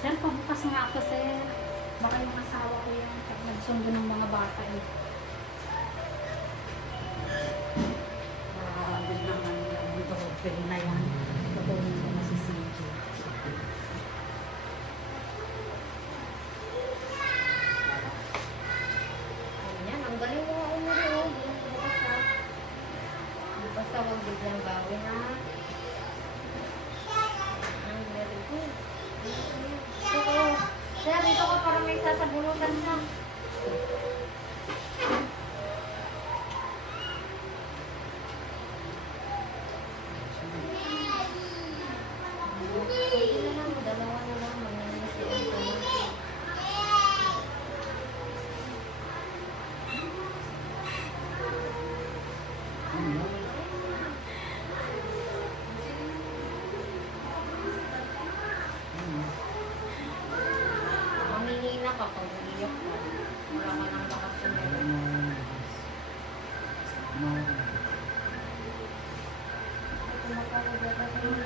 Sir, pabukas nga ako, sir. Baka yung asawa ko yan. Pag nagsundo ng mga bata eh. Good naman lang. Ito, pwede na yan. Patuloy ko na si CJ. Ayan, ang galing mo nga umuri, oh. Hindi lang bukas, ha. Basta huwag biglang gawin, ha. Ang very good. Ito ko. Sir, dito ka para may sasabunutan siya. Sige na lang, dalawa na lang. Magnanasiyan ko na. Mamihina ka pag umiyak ka. Wala ka ng lakas sa meron. Kumakawaga ka rin.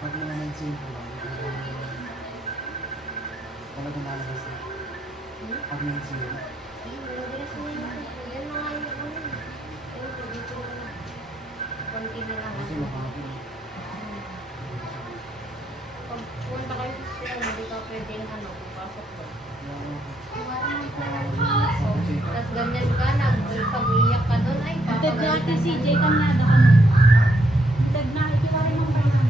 Pag mo naman simple lang, talaga nalabas na. Pag may simple. Yan na nga yung ano. Ayun, dito na. Konti na lang. Kasi makakapin. Pag punta kayo sa school, hindi ka pwedeng ano, papasok ko. Tapos ganyan ka, pag-iyak ka doon, ay Dad na ate papagalitan CJ ka. kami na ano. Dad na ate ka rin ang bayan.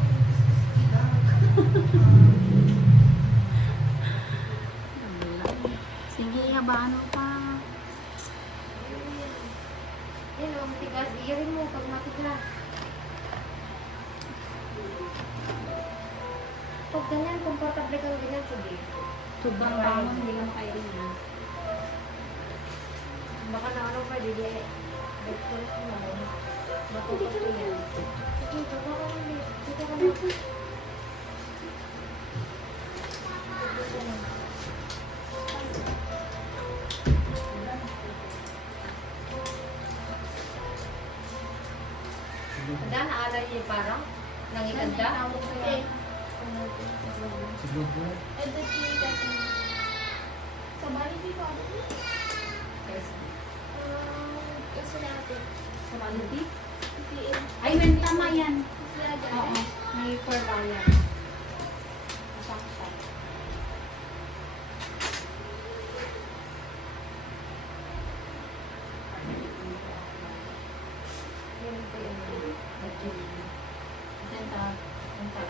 Sige, habaan mo pa. Yun, ang tigas, iirin mo pag matigas. Pag ganyan, komportable kang ganyan, sige. Sobrang bangon, hindi lang kayo rin. Baka na ano pa, di breakfast mo. Matutok ko yan. Dito ka ka ulit. Dito ka na. Handa, naalala niyo parang? Nangitanda? Siguro po, Sa bali dito ako. Yes. Kasi natin. Sa quality? PPM. Ay, when tama yan. Kasi natin. Oo, may per yan. Masang siya. Yun po yun. Senta, senta,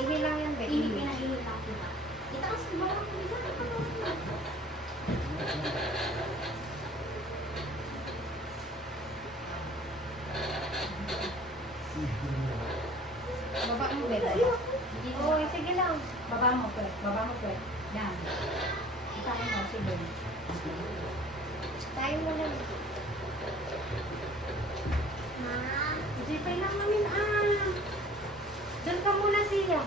Ihi lang yan, Becky. Hindi pinahihila ko ba? Itaas mo lang. Baba mo, Becky. Oo, sige lang. Baba mo, pwede. Baba mo, pwede. Yan. Itain mo, sige. Tayo mo lang. Ma. Zipay lang namin, Doon ka muna siya.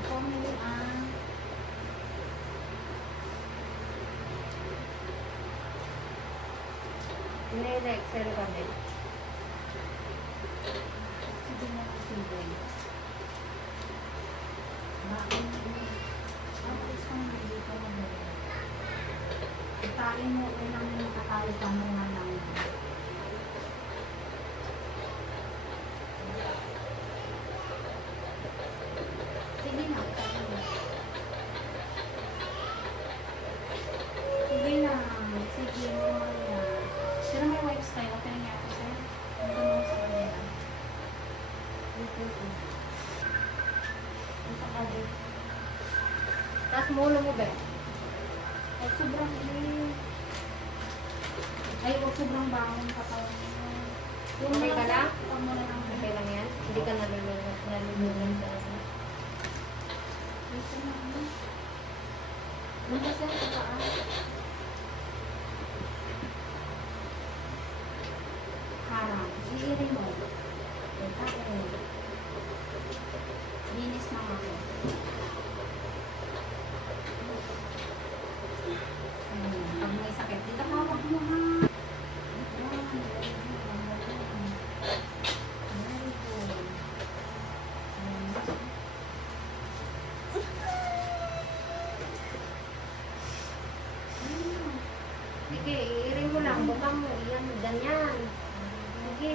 Ako mo yung Nile-excel kami. sige na, sige. Bakit? Alis ko na dito mo ba? Itain mo, ilang nakatali ka mo nga lang. Sige na, itain mo. Sige na, sige mo na. Pero may wipes tayo, okay nga ako, sir. Ito mo sa kanila. Dito, sir. Ito ka dito. Tapos mulo mo, Becky. Ay, sobrang Ay, huwag sobrang bangon katawan mo. Okay ka lang? Huwag mo na lang. Okay lang yan? Hindi ka nalulunod sa ano? Ito na. Ano kasi ang paan? Harang. Iiring mo. Linis na ako. Pag may sakit, dito hawak mo ha. Very good. Sige, iiring mo lang. Bukang mo. Yan, ganyan. Sige.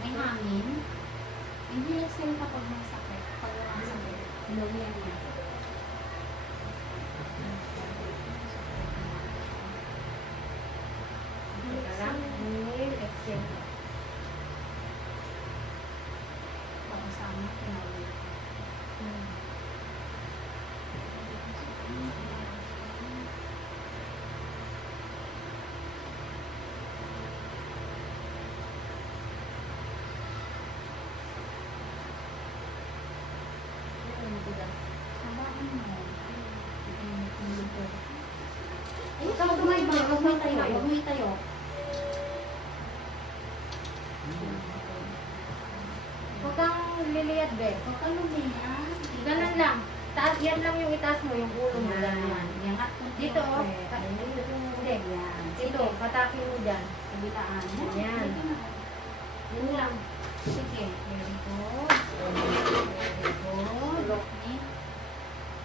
May hangin. Hindi exhale kapag may sakit. Pag walang sakit, inuwihan niya. Teka lang. Inhale, exhale. Pag-usama, pinawin. Sabahan mo. Ikaw tumayba. Huwag mo itayo. Huwag mo itayo. Huwag kang liliyad, be. Huwag ka lumiyan. Ganun lang. Taas, yan lang yung itaas mo, yung ulo mo. Ganyan. Yangat mo Dito, oh. Hindi. Yan. Dito, patakin mo dyan. Kabilaan. Yan. Dito na. Yun lang. Sige. Very good. Very good. Okay.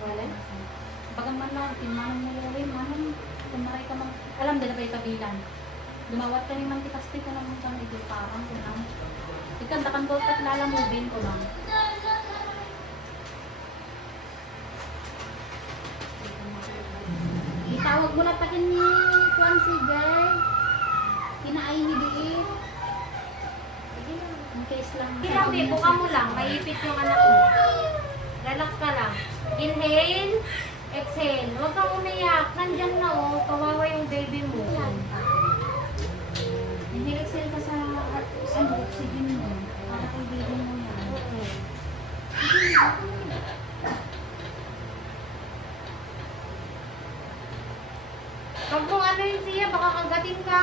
Wala? Bagaman lang, manong nilulay, manong kumaray ka mang, alam din na ba itabilan. Dumawat ka ni man tikasti ko naman kang iduparang ko lang. Ikandakan ko at lalamubin ko lang. Itawag mo na pa kin ni Juan Sigay. Kinaay ni Biit. In case lang. Sige lang, be. Buka mo lang. Maipit yung anak mo. Relax ka lang. Inhale. Exhale. Huwag kang umiyak. Nandyan na, oh. Kawawa yung baby mo. Inhale-exhale ka sa oxygen mo. Para kay baby mo yan. Pag kung ano yun siya, baka kagatin ka.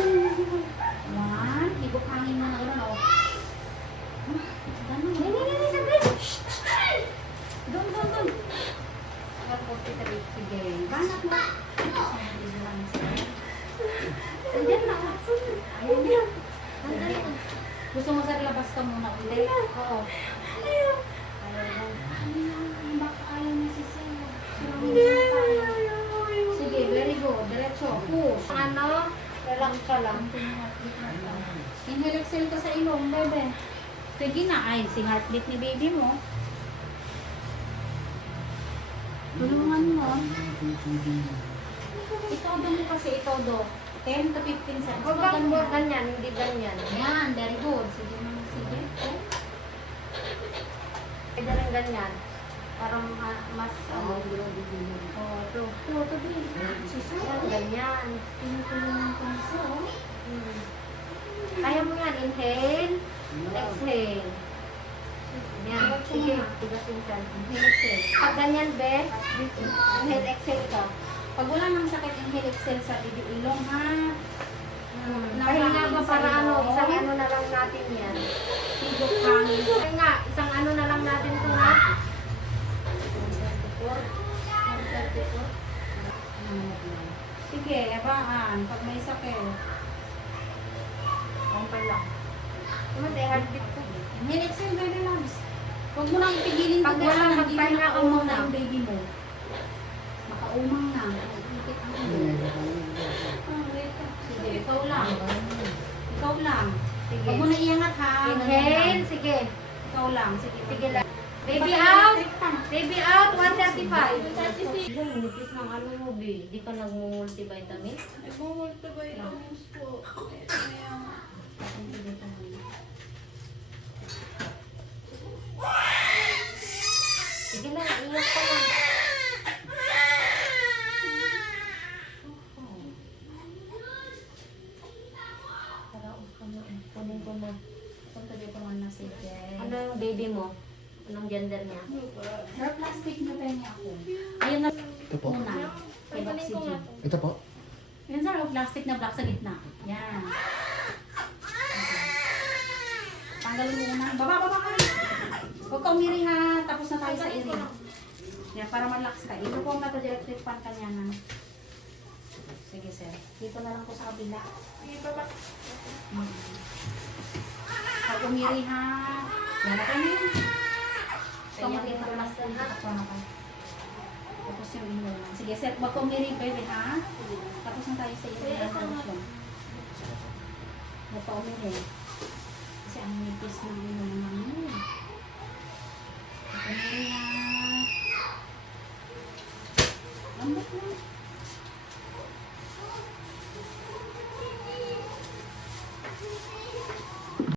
One, higop hangin mo na ulan, oh. Ganun. Doon. 143. Sige. Banat mo. Hindi lang siya. Andiyan na. Ayan na. Sige. Gusto mo sa labas ka muna ulit? Oo. Ayaw. Baka ayaw niya si Sir. Sige, very good. Diretso. Push. Ano? Relax ka lang. Inhale, exhale ka sa ilong, bebe. Sige na. Ay, si heartbeat ni baby mo. Tulungan mo. Itodo mo kasi, itodo. 10 to 15 seconds. Huwag kang ganyan, hindi ganyan. Yan, very good. Sige na, sige. Pwede rin ganyan. Parang mas, Oh, to be. ganyan. Tinutulungan ko na siya, oh. Kaya mo yan. Inhale. Exhale. Yan. Sige. Tigasin ka. Inhale, exhale. Pag ganyan, be. Inhale, exhale ka. Pag wala nang sakit, inhale, exhale sa ilong, ha? Pahinga ba para ano? Isang ano na lang natin yan. Higop hangin. Kaya nga, isang ano na lang natin ito, ha? 134. Sige, abaan. Pag may sakit. Okay lang. Naman, heartbeat ko. Inhale, exhale, baby loves. Huwag mo nang pigilin Pag wala, hindi magpahinga ka nakaumang muna. na yung baby mo. Makaumang na. Ikit ang ulo. Sige, ikaw lang. Ikaw lang. Sige. Huwag mo na iangat ha. Inhale. Sige. Ikaw lang. Sige, Sige lang. Baby out! Baby out, 135. Ang nipis ng ano mo, B. Di ka nag-multivitamin? Nagmumultivitamins po. Kaya nga. Sige na, iyak ka lang. Kunin ko mo. Punta dito nga na si Jay. Ano yung baby mo? Anong gender niya? Sir, plastic na tayo niya ako. Ayun na Ito po. muna. Kay Kunin ko nga oxygen. to. Ito po. Yan sir, yung plastic na black sa gitna. Yan. Okay. Tanggalin mo muna. Baba ka. Huwag ka umiri ha. Tapos na tayo sa iri. Yan, para malax ka. Ito po ang mata-electric fan ka niya na. Sige sir. Dito na lang po sa kabila. Pag umiri ha. Yan na kayo. Kanya rin ang last na ako na kayo. Tapos yung inuman. Sige sir, wag ka umiri baby ha. Tapos na tayo sa iri. Wag ka umiri. Kasi ang nipis ng inuman mo. Wag ka umiri ha. Lambot na.